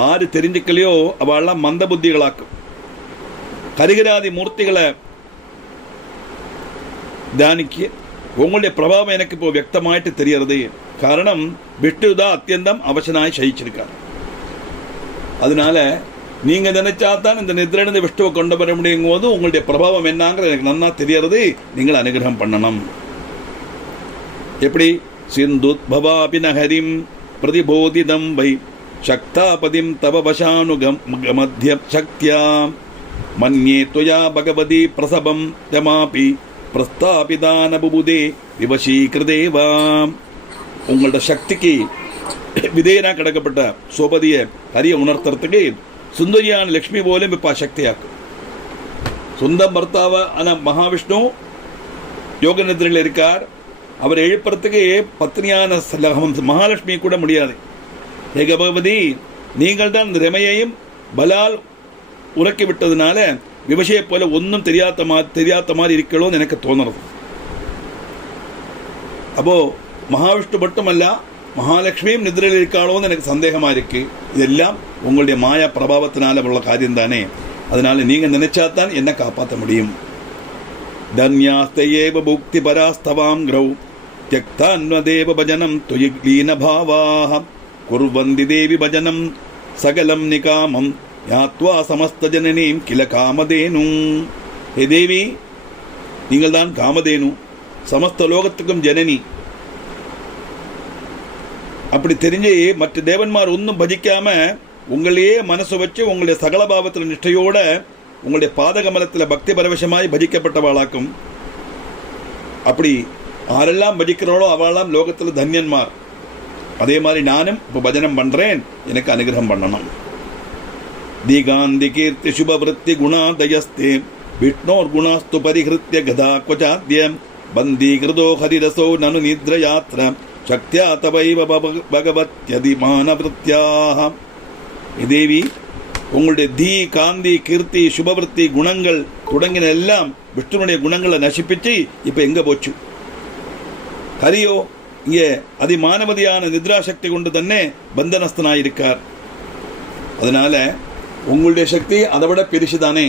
ஆறு தெரிஞ்சுக்கலையோ அவெல்லாம் மந்த புத்திகளாக்கும். ஹரிகராதி மூர்த்திகளை தியானிக்க உங்களுடைய பிரபாவம் எனக்கு இப்போ வியக்தமாயிட்டு தெரியறது. காரணம், விஷ்ணுதான் அத்தியந்தம் அவசனாய் சகிச்சிருக்கார். அதனால நீங்க நினைச்சாதான் இந்த நிதிரிலிருந்து விஷ்ணுவை கொண்டு வர முடியும் போது உங்களுடைய பிரபாவம் என்னங்கிற எனக்கு நன்னா தெரியறது. நீங்கள் அனுகிரகம் பண்ணணும். எப்படி? சிந்துத்பவாபி நகரிம் பிரதிபோதிதம் வை சக்தாபதிம் தவ வசானுகம் மத்திய சக்தியா மன்யே துவயா பகவதி பிரசபம் தமாபி பிரஸ்தாபிதான புபுதே விவசீகிருதேவாம். உங்களோட சக்திக்கு விதேயனா கிடக்கப்பட்ட சோபதியை ஹரிய உணர்த்துறதுக்கு சுந்தரியான லக்ஷ்மி போலும் இப்போ சக்தியாக்கும். சொந்தம் பர்த்தாவை ஆனால் மகாவிஷ்ணு யோக நிதிரையில் இருக்கார். அவர் எழுப்புறதுக்கு பத்னியான மகாலட்சுமி கூட முடியாது. ஏக பகவதி, நீங்கள் தான் இந்த ரமையையும் பலால் உறக்கி விட்டதுனால விவசாய போல ஒன்றும் தெரியாத மாதிரி இருக்கணும்னு எனக்கு தோணுறது. அப்போ மகாவிஷ்ணு மட்டுமல்ல, மகாலட்சுமியும் நிதிரையில் இருக்காளோன்னு எனக்கு சந்தேகமா இருக்கு. இதெல்லாம் உங்களுடைய மாயா பிரபாவத்தினால உள்ள காரியம் தானே. அதனால நீங்க நினைச்சாதான் என்ன காப்பாற்ற முடியும். தன்யாஸ்தேவ புக்தி பராஸ்தவாம் கிரௌ தியக்தான்வதேவ பஜனம் துயிக்லீன பாவாஹ குர்வந்தி தேவி பஜனம் சகலம் நிகாமம் யாத்வா சமஸ்த ஜனனீம் கில காமதேனு. ஹே தேவி, நீங்கள் தான் காமதேனு, சமஸ்த லோகத்துக்கும் ஜனனி. அப்படி தெரிஞ்சு மற்ற தேவன்மார் ஒன்றும் பஜிக்காம உங்களையே மனசு வச்சு உங்களுடைய சகல பாவத்தில் நிஷ்டையோட உங்களுடைய பாதகமலத்தில் பக்தி பரவசமாய் பஜிக்கப்பட்டவாளாக்கும். அப்படி யாரெல்லாம் பஜிக்கிறாளோ அவெல்லாம் லோகத்தில் தன்யன்மார். அதே மாதிரி நானும் இப்போ பஜனம் பண்றேன், எனக்கு அனுகிரகம் பண்ணணும். தீகாந்தி கீர்த்தி சுபவருத்தி குணாதயஸ்தே விஷ்ணோர் குணாஸ்து பரிஹிருத்ய கதா கொச்சாத்யம் பந்தீகிருதோ ஹரிரசோ நனு நித்ரயாத்ர சக்தியா தவைவ பகவத்யதிமானவிருத்தியாக. தேவி, உங்களுடைய தீ காந்தி கீர்த்தி சுபவருத்தி குணங்கள் தொடங்கின எல்லாம் விஷ்ணுனுடைய குணங்களை நசிப்பிச்சு இப்ப எங்க போச்சு? ஹரியோ இங்கே அதிமானவதியான நித்ராசக்தி கொண்டு தன்னே பந்தனஸ்தனாயிருக்கார். அதனால உங்களுடைய சக்தி அதை விட பெருசுதானே.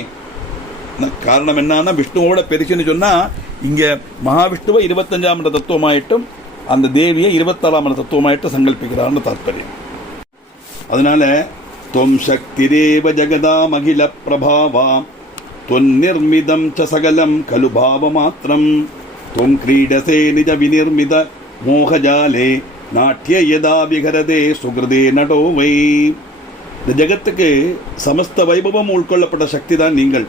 காரணம் என்னன்னா விஷ்ணுவோட பெருசுன்னு சொன்னா இங்க மகாவிஷ்ணுவை 25ஆம் என்ற தத்துவமாயிட்டும் அந்த தேவியை 26ஆம் என்ற தத்துவமாயிட்டும் சங்கல்பிக்கிறார்னு தாற்பயம். அதனால தொம் சக்திரேவ ஜகதாம் அகில பிரபாவா தொன்னிர்மிதம் ச சகலம் கலு பாவ மாத்திரம் தொம் கிரீடசே நிஜ விநிர்மித மோகஜாலே நாட்டிய யதா விகரதே சுகிருதே நடோவை. இந்த ஜகத்துக்கு சமஸ்த வைபவம் உட்கொள்ளப்பட்ட சக்தி தான் நீங்கள்.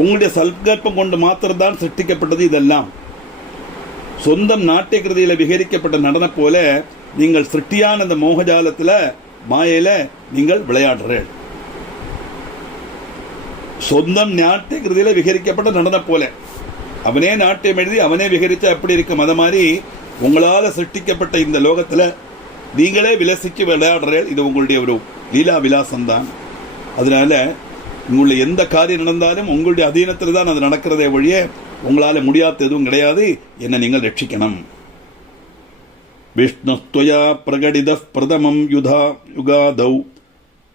உங்களுடைய சல்கல்பம் கொண்டு மாத்திரம்தான் சிருஷ்டிக்கப்பட்டது இதெல்லாம். சொந்தம் நாட்டிய கிருதியில விகரிக்கப்பட்ட நடன போல நீங்கள் சிருஷ்டியான அந்த மோகஜாலத்துல மாயையில நீங்கள் விளையாடுறீர்கள். சொந்தம் நாட்டிய கிருதியில விகரிக்கப்பட்ட நடன போல அவனே நாட்டியம் எழுதி அவனே விகரிச்சா எப்படி இருக்கும், அத மாதிரி உங்களால சிருஷ்டிக்கப்பட்ட இந்த லோகத்துல நீங்களே விலசிச்சு விளையாடுறீர்கள். இது உங்களுடைய ஒரு லீலா விலாசம் தான். அதனால உங்களுடைய எந்த காரியம் நடந்தாலும் உங்களுடைய அதீனத்தில் தான் அது நடக்கிறதே ஒழிய உங்களால முடியாத எதுவும் கிடையாது. என்ன நீங்கள் ரட்சிக்கணும். விஷ்ணுஸ்துவயா பிரகடித பிரதமம் யுதா யுகாதௌ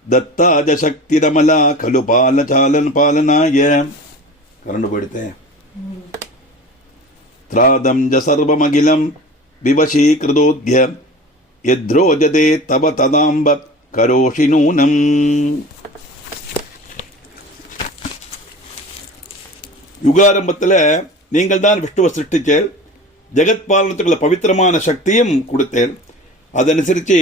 தத்தாஜ சக்தி ரமலா கலு பாலனாய. கரண்டு போயிடுத்தே. திராதம் ஜ சர்வமகிலம் விவசீகிருதோத்ய யத்ரோஜதே தவ ததாம்ப கரோஷி நூனம். யுகாரம்பத்தில் நீங்கள் தான் விஷ்ணுவை சிருஷ்டிச்சேன், ஜெகத் பாலனத்துக்குள்ள பவித்திரமான சக்தியும் கொடுத்தேன். அதனுசரித்து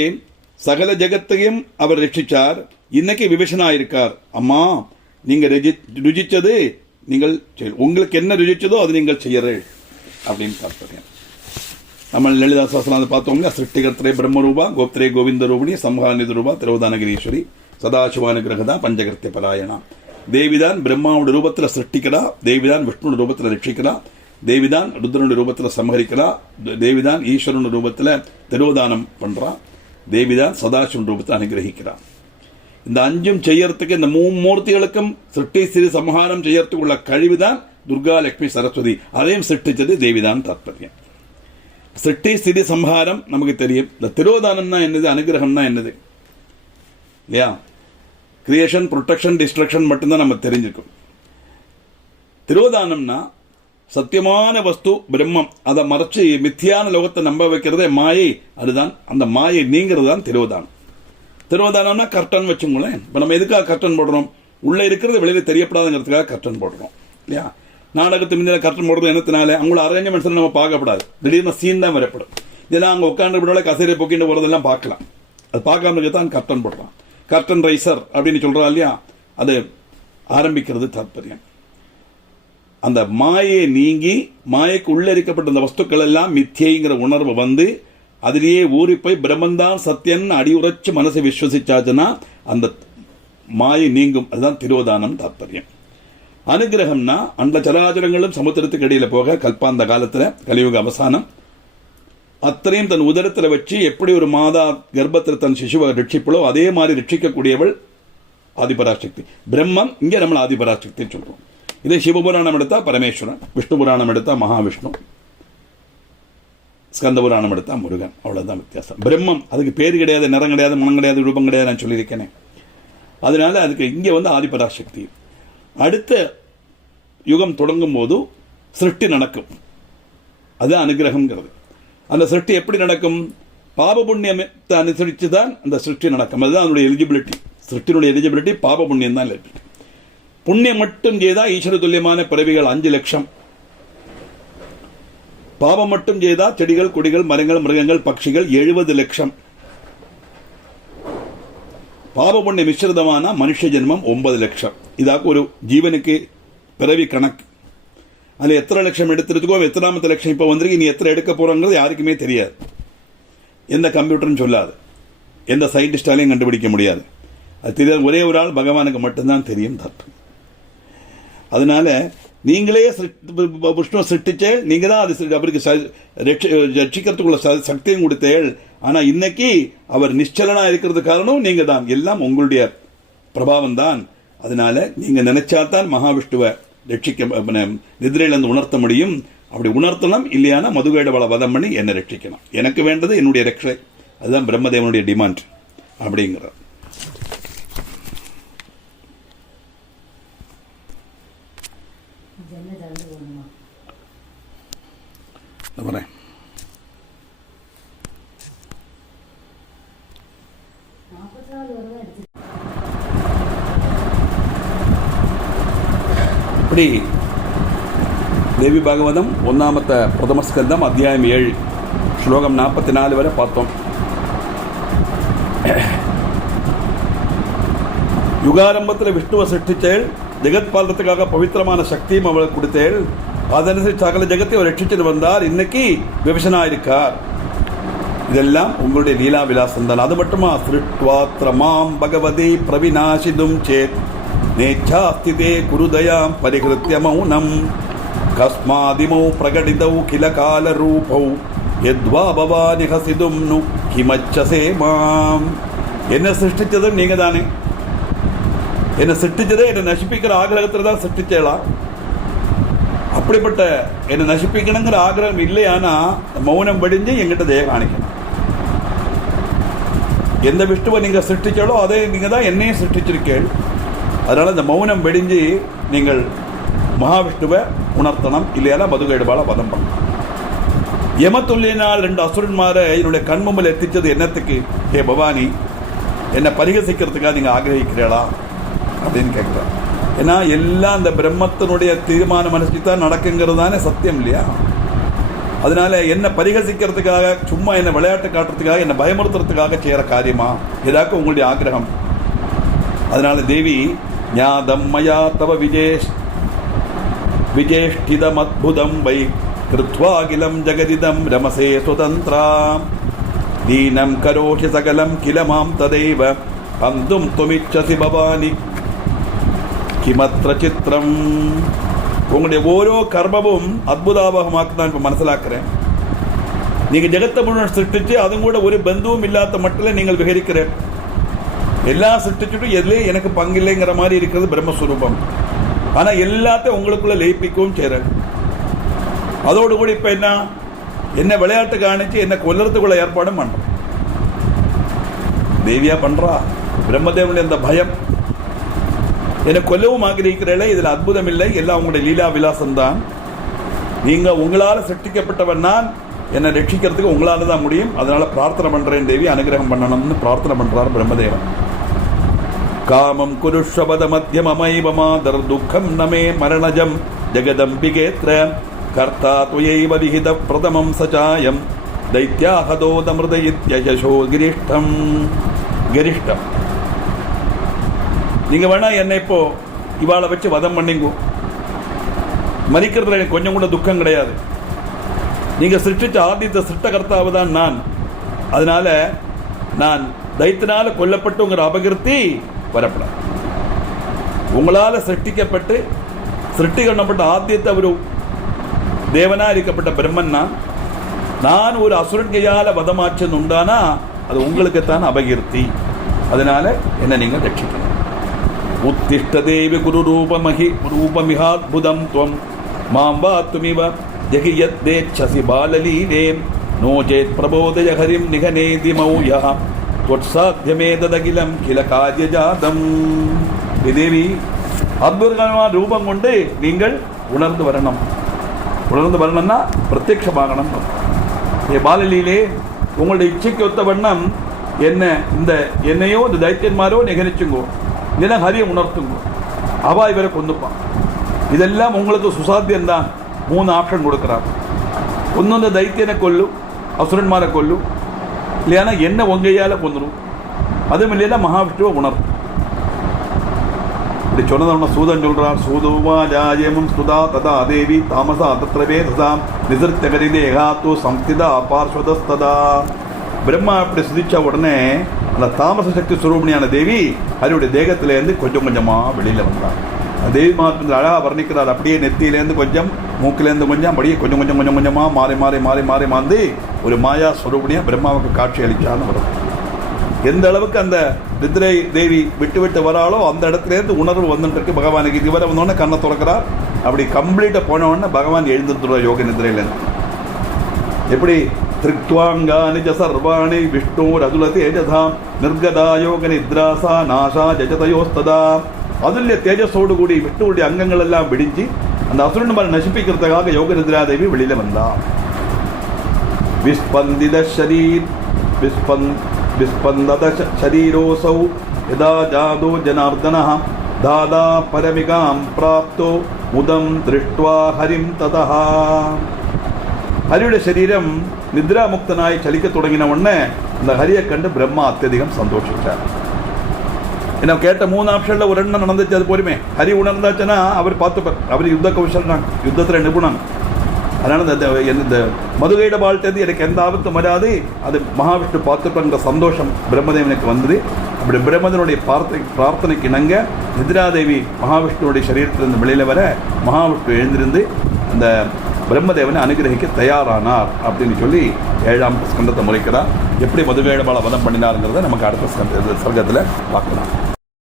சகல ஜெகத்தையும் அவர் ரட்சிச்சார். இன்னைக்கு விபீஷனாயிருக்கார். அம்மா நீங்க ருஜிச்சது நீங்கள் உங்களுக்கு என்ன ருஜிச்சதோ அது நீங்கள் செய்யறீர்கள் அப்படின்னு தாற்பயம். நம்ம லலிதா சஹஸ்ரநாமத்தை பார்த்தோங்க. சிருஷ்டிகர்த்தரே பிரம்மரூபா கோப்திரே கோவிந்த ரூபிணி சம்ஹாநிதி ரூபா திரோதானகிரீஸ்வரி சதாசிவானுகிரகதா பஞ்சகிருத்திய பராயணா. தேவிதான் பிரம்மாவோட ரூபத்தில் சிருஷ்டிக்கிறா, தேவிதான் விஷ்ணுவோட ரூபத்தில் ரட்சிக்கிறா, தேவிதான் ருத்ரனுடைய ரூபத்தில் சம்ஹரிக்கிறா, தேவிதான் ஈஸ்வரனுடைய ரூபத்தில் திரோதானம் பண்றா, தேவிதான் சதாசிவன் ரூபத்தில் அனுகிரகிக்கிறா. இந்த அஞ்சும் செய்யறதுக்கு இந்த மூர்த்திகளுக்கும் சிருஷ்டி சிறு சம்ஹாரம் செய்யறதுக்கு உள்ள கழிவுதான் துர்கா லட்சுமி சரஸ்வதி. அதையும் சிருஷ்டிச்சது தேவிதான் தாற்பயம். சிருஷ்டி சிறு சம்ஹாரம் நமக்கு தெரியும். இந்த திரோதானம்னா என்னது, அனுகிரகம்னா என்னது இல்லையா? கிரியேஷன், ப்ரொடெக்ஷன், டிஸ்ட்ரக்ஷன் மட்டும்தான் நம்ம தெரிஞ்சுக்கும். திரோதானம்னா சத்தியமான வஸ்து பிரம்மம் அதை மறைச்சு மித்தியான லோகத்தை நம்ப வைக்கிறதே மாயை. அதுதான் அந்த மாயை நீங்கிறது தான் திரோதானம். திரோதானம்னா கர்டன் வச்சுங்களேன். இப்போ நம்ம எதுக்காக கர்டன் போடுறோம்? உள்ள இருக்கிறது வெளியில தெரியப்படாதுங்கிறதுக்காக கர்டன் போடுறோம் இல்லையா? நாடகத்து முன்னால கர்டன் போடுறது என்னத்தினால அவங்கள அரேஞ்ச்மெண்ட்ஸ் நம்ம பார்க்கப்படாது. திடீர்னு சீன் தான் வரப்படும். இதெல்லாம் அவங்க உட்காந்து கசேரை பொக்கிட்டு போறதெல்லாம் பார்க்கலாம். அது பார்க்காம இருக்கத்தான் கர்டன் போடுறான். கர்டன் ரைசர் அப்படின்னு சொல்றா இல்லையா? அது ஆரம்பிக்கிறது தாற்பயம். அந்த மாயை நீங்கி மாயைக்கு உள்ள இருக்கப்பட்ட அந்த வஸ்துக்கள் எல்லாம் மித்தியைங்கிற உணர்வு வந்து அதிலேயே ஊறி போய் பிரம்மந்தான் சத்தியன் அடியுரைச்சு மனசை விஸ்வசிச்சாச்சுன்னா அந்த மாயை நீங்கும். அதுதான் திரோதானம் தாற்பயம். அனுகிரகம்னா அந்த சராச்சரங்களும் சமுத்திரத்துக்கு இடையில போக கல்பாந்த காலத்துல கலியுக அவசானம் அத்தனையும் தன் உதரத்தில் வச்சு எப்படி ஒரு மாதா கர்ப்பத்தில் தன் சிசுவை ரட்சிப்பளோ அதே மாதிரி ரட்சிக்கக்கூடியவள் ஆதிபராசக்தி. பிரம்மம் இங்க நம்ம ஆதிபராசக்தின்னு சொல்றோம். இதே சிவபுராணம் எடுத்தா பரமேஸ்வரன், விஷ்ணு புராணம் எடுத்தா மகாவிஷ்ணு, ஸ்கந்த புராணம் எடுத்தா முருகன். அவ்வளவுதான் வித்தியாசம். பிரம்மம் அதுக்கு பேரு கிடையாது, நிறம் கிடையாது, மனம் கிடையாது, ரூபம் கிடையாது, நான் சொல்லியிருக்கேனே. அதனால அதுக்கு இங்க வந்து ஆதிபராசக்தி. அடுத்த யுகம் தொடங்கும் போது சிருஷ்டி நடக்கும். அது அனுகிரகம்ங்கிறது. அந்த சிருஷ்டி எப்படி நடக்கும்? பாப புண்ணியத்தை அனுசரித்து தான் அந்த சிருஷ்டி நடக்கும். அதுதான் அதனுடைய எலிஜிபிலிட்டி. சிருஷ்டினுடைய எலிஜிபிலிட்டி பாப புண்ணியம் தான் எலிஜிபிலிட்டி. புண்ணியம் மட்டும் செய்தா ஈஸ்வர துல்லியமான பிறவிகள் 5 லட்சம். பாவம் மட்டும் செய்தா செடிகள், கொடிகள், மரங்கள், மிருகங்கள், பட்சிகள் 70 லட்சம். பாப புண்ணிய மிஸ்ரிதமான மனுஷ ஜென்மம் 9 லட்சம். இதாக்கு ஒரு ஜீவனுக்கு பிறவி கணக்கு. அதில் எத்தனை லட்சம் எடுத்துருக்கோ எத்தனாமத்து லட்சம் இப்போ வந்திருக்கு. நீ எத்தனை எடுக்க போறோங்கிறது யாருக்குமே தெரியாது. எந்த கம்ப்யூட்டரும் சொல்லாது, எந்த சயின்டிஸ்டாலையும் கண்டுபிடிக்க முடியாது. அது தெரியாது. ஒரே ஒரு ஆள் பகவானுக்கு மட்டும்தான் தெரியும் தப்பு. அதனால நீங்களே விஷ்ணு சிருஷ்டிச்சே, நீங்க தான் அது அவருக்கு ரட்சிக்கிறதுக்குள்ள சக்தியும் கொடுத்தேள். ஆனா இன்னைக்கு அவர் நிச்சலனா இருக்கிறது காரணம் நீங்க தான். எல்லாம் உங்களுடைய பிரபாவம் தான். அதனால நீங்க நினைச்சாதான் மகாவிஷ்ணுவை ரட்சிக்க நிதிரையிலிருந்து உணர்த்த முடியும். அப்படி உணர்த்தலாம். இல்லையானா மதுவேடவள வதம் பண்ணி என்னை ரட்சிக்கணும். எனக்கு வேண்டது என்னுடைய ரட்சை. அதுதான் பிரம்மதேவனுடைய டிமாண்ட் அப்படிங்கிறார். പറയാം. இப்படி தேவி பாகவதம் 1ാമത്തെ പ്രഥമസ്കന്ധം അധ്യായം 7 ശ്ലോകം 44 വരെ பார்த்தோம். யுகாரம்பத்தில் விஷ்ணுவை சிருஷ்டிச்சேள், ஜெகத் பாலத்துக்காக பவித்திரமான சக்தியும் அவளுக்கு கொடுத்தேள். அதனுசரிச்சு சகல ஜெகத்தை ரட்சிச்சுட்டு வந்தார். இன்னைக்கு விவசனா இருக்கார். இதெல்லாம் உங்களுடைய லீலா விலாசம் தான். அது மட்டுமா, சிருஷ்டுவாத்ரமாம் பகவதி பிரவிநாசிதும் சேத் நேச்சாஸ்திதே குருதயாம் பரிகிருத்திய மௌனம் கஸ்மாதிமௌ பிரகடிதௌ கில கால ரூபௌ யத்வா பவானி ஹசிதும் நு கிமச்சசே மாம். என்ன சிருஷ்டிச்சதும் நீங்க தானே. என்னை சிருஷ்டிச்சதே என்னை நசிப்பிக்கிற ஆகிரகத்தில் தான் சிருஷ்டிச்சேளா. அப்படிப்பட்ட என்னை நசிப்பிக்கணுங்கிற ஆகிரகம் இல்லையானா மௌனம் படிஞ்சு எங்கிட்ட தய காணிக்கணும். எந்த விஷ்ணுவை நீங்க சிருஷ்டிச்சாலோ அதே நீங்க தான் என்னையும் சிருஷ்டிச்சிருக்கேள். அதனால இந்த மௌனம் வெடிஞ்சு நீங்கள் மகாவிஷ்ணுவை உணர்த்தனம். இல்லையானா மதுகைடுபால வதம் பண்ணணும். யமத்துல்லினால் 2 அசுரன்மாரை என்னுடைய கண்மும்பில் எத்திச்சது என்னத்துக்கு? ஹே பவானி, என்னை பரிகசிக்கிறதுக்காக நீங்க ஆகிரகிக்கிறீளா அப்படின்னு கேட்குறேன். ஏன்னா எல்லாம் அந்த பிரம்மத்தினுடைய தீர்மானம் மனசுக்கு தான் நடக்குங்கிறது தானே சத்தியம் இல்லையா? அதனால என்ன பரிகசிக்கிறதுக்காக, சும்மா என்ன விளையாட்டு காட்டுறதுக்காக, என்ன பயமுறுத்துறதுக்காக செய்கிற காரியமா இதாக்க உங்களுடைய ஆக்கிரகம். அதனால தேவி, ஞாதம் மயா தவ விஜேஷ்டிதம் அத்புதம் வை கிருத்வாகிலம் ஜெகதிதம் ரமசே சுதந்திரா தீனம் கரோஷி சகலம் கிலமாம் ததைவ அந்தும் துமிச்சசி பவானி கிமத்ர சித்திரம். உங்களுடைய ஓரோ கர்மமும் அற்புதாபகமாக்கு நான் இப்போ மனசிலாக்குறேன். நீங்கள் ஜெகத்தை முழுவதும் சிருஷ்டிச்சு அதுவும் கூட ஒரு பந்துவும் இல்லாத மட்டில் நீங்கள் விகரிக்கிறேன். எல்லாம் சிருஷ்டிச்சுட்டு எதுலேயும் எனக்கு பங்கில்லைங்கிற மாதிரி இருக்கிறது பிரம்மஸ்வரூபம். ஆனால் எல்லாத்தையும் உங்களுக்குள்ள லயிப்பிக்கவும் செய்கிறேன். அதோடு கூட இப்போ என்ன விளையாட்டு காணிச்சு என்ன கொல்லறதுக்குள்ள ஏற்பாடும் பண்ணுறேன். தேவியா பண்ணுறா. பிரம்மதேவனுடைய அந்த பயம் என்னை கொல்லவும் ஆகிரகிக்கிறீர்களே, இதில் அற்புதம் இல்லை, எல்லாம் உங்களுடைய லீலா விலாசம் தான். நீங்கள் உங்களால் சிருஷ்டிக்கப்பட்டவன் நான், என்னை ரட்சிக்கிறதுக்கு உங்களால் தான் முடியும். அதனால பிரார்த்தனை பண்ணுறேன் தேவி, அனுகிரகம் பண்ணணும்னு பிரார்த்தனை பண்ணுறார் பிரம்மதேவன். காமம் குருஷபத மத்தியமமைவ மாதர் துக்கம் நமே மரணஜம் ஜெகதம்பிகேத்ர கர்த்தா துயைவ விஹித பிரதமம் சச்சாயம் தைத்யாஹதோதமிருத இத்யசோ கிரிஷ்டம். கிரிஷ்டம் நீங்க வேணா என்னை இப்போ இவாளை வச்சு வதம் பண்ணிங்கோ. மறிக்கிறதுல எனக்கு கொஞ்சம் கூட துக்கம் கிடையாது. நீங்க சிருஷ்டிச்ச ஆதித்த சிருஷ்டகர்த்தாவு தான் நான். அதனால நான் தைத்தினால கொல்லப்பட்டுங்கிற அபகிருத்தி வரப்படாது. உங்களால சிருஷ்டிக்கப்பட்டு சிருஷ்டி பண்ணப்பட்ட ஆத்தியத்தை ஒரு தேவனா இருக்கப்பட்ட பிரம்மன் நான் ஒரு அசுரன் கையால வதமாச்சது உண்டானா அது உங்களுக்குத்தான் அபகிருத்தி. அதனால என்ன நீங்க ரட்சிக்கணும். உத்திஷ்டதேவி குரு ரூபமிகாத்புதம் துவம் மாம் வாத்துமிவ ஜகி யத்தேச்சசி பாலலீலே நோஜேத் பிரபோதய ஹரிம் நிகனேதி மௌயः त्वत्साध्यमेतदखिलं किल कार्यजातम्. தேவி, அற்புதமான ரூபம் கொண்டு நீங்கள் உணர்ந்து வரணும். உணர்ந்து வரணும்னா பிரத்யட்சமாகணும். பாலலீலே உங்களுடைய இச்சைக்கு ஒத்த வண்ணம் என்னையோ இந்த தைத்தியன்மாரோ நிகழ்ச்சிங்கோ, இல்லைன்னா ஹரியை உணர்த்துங்கோ. அவா இவரை கொண்டுப்பான். இதெல்லாம் உங்களுக்கு சுசாத்தியம்தான். 3 ஆப்ஷன் கொடுக்குறாங்க. ஒன்று தைத்தியனை கொல்லு, அசுரன்மாரை கொல்லு, இல்லையானா என்ன உங்கையால கொந்துடும். அதுவும் இல்லையா மகாவிஷ்ணுவை உணர்வு. இப்படி சொன்னதவன சூதன் சொல்றார். சூதுவாஜாயமும் சுதா ததா தேவி தாமசா தத்ரவே ததாம் நிசர்த்தகரிதேகாத்து சம்ஸ்திதா பார்ஸ்வதஸ்ததா. பிரம்மா அப்படி சுதிச்ச உடனே அந்த தாமச சக்தி சுரூபணியான தேவி அவருடைய தேகத்திலேருந்து கொஞ்சம் கொஞ்சமா வெளியில வந்தார். தேவி மாத்திர அழகா வர்ணிக்கிறார். அப்படியே நெத்தியிலேருந்து கொஞ்சம், மூக்கிலேருந்து கொஞ்சம், அப்படியே கொஞ்சம் கொஞ்சம் கொஞ்சம் கொஞ்சமா மாறி மாறி மாறி மாறி மாந்து ஒரு மாயா ஸ்வரூபணியா பிரம்மாவுக்கு காட்சி அளிச்சான்னு வரும். எந்த அளவுக்கு அந்த நித்ரை தேவி விட்டு விட்டு வராளோ அந்த இடத்துலேருந்து உணர்வு வந்துட்டு இருக்கு பகவானுக்கு. இதுவரை வந்தோடனே கண்ணை திறக்கிறார். அப்படி கம்ப்ளீட்டாக போனவுடனே பகவான் எழுந்துருவார் யோக நித்ரையிலேருந்து. எப்படி திருக்வாங்கானி ஜ சர்வாணி விஷ்ணு ரதுல தேஜதாம் நிர்கதா யோக நித்ராசா நாசா ஜஜதயோஸ்ததா. அதுல தேஜஸோடு கூடி விஷ்ணுவுடைய அங்கங்கள் எல்லாம் விடிஞ்சு அந்த அசுரன்மாரை நசிப்பிக்கிறதுக்காக யோக நித்ராதேவி வெளியில வந்தா. விஸ்பந்தித ஷரீர் விஸ்பந்தத ஷரீரோசௌ யதா ஜாதோ ஜனார்தனः தாதா பரமிகாம் பிராப்தோ முதம் திருஷ்ட்வா ஹரிம் ததஹ. ஹரியுடைய சரீரம் நித்ரா முக்தனாய் சலிக்க தொடங்கின உடனே அந்த ஹரியை கண்டு பிரம்மா அत्यதிகம் சந்தோஷிச்சார். என்ன கேட்ட 3 ஆப்ஷன்ல ஒரு எண்ணம் நடந்துச்சு, அது போருமே. ஹரி உணர்ந்தாச்சுன்னா அவர் பார்த்துப்பார், அவர் யுத்த கௌசல்னாங்க, யுத்தத்தில் நிபுணன். அதனால இந்த மதுகையிட வாழ்த்தது எனக்கு எந்த ஆபத்தும் வராது, அது மகாவிஷ்ணு பார்த்துப்பாங்கிற சந்தோஷம் பிரம்மதேவனுக்கு வந்தது. அப்படி பிரம்மதனுடைய பிரார்த்தனைக்கு இணங்க நித்ராதேவி மகாவிஷ்ணுடைய சரீரத்திலிருந்து வெளியில வர மகாவிஷ்ணு எழுந்திருந்து அந்த பிரம்மதேவனை அனுகிரகிக்க தயாரானார் அப்படின்னு சொல்லி 7ஆம் ஸ்கந்தத்தை முறைக்கிறார். எப்படி மதுகையிட வதம் பண்ணினாருங்கிறத நமக்கு அடுத்த சர்க்கத்தில் பார்க்கலாம்.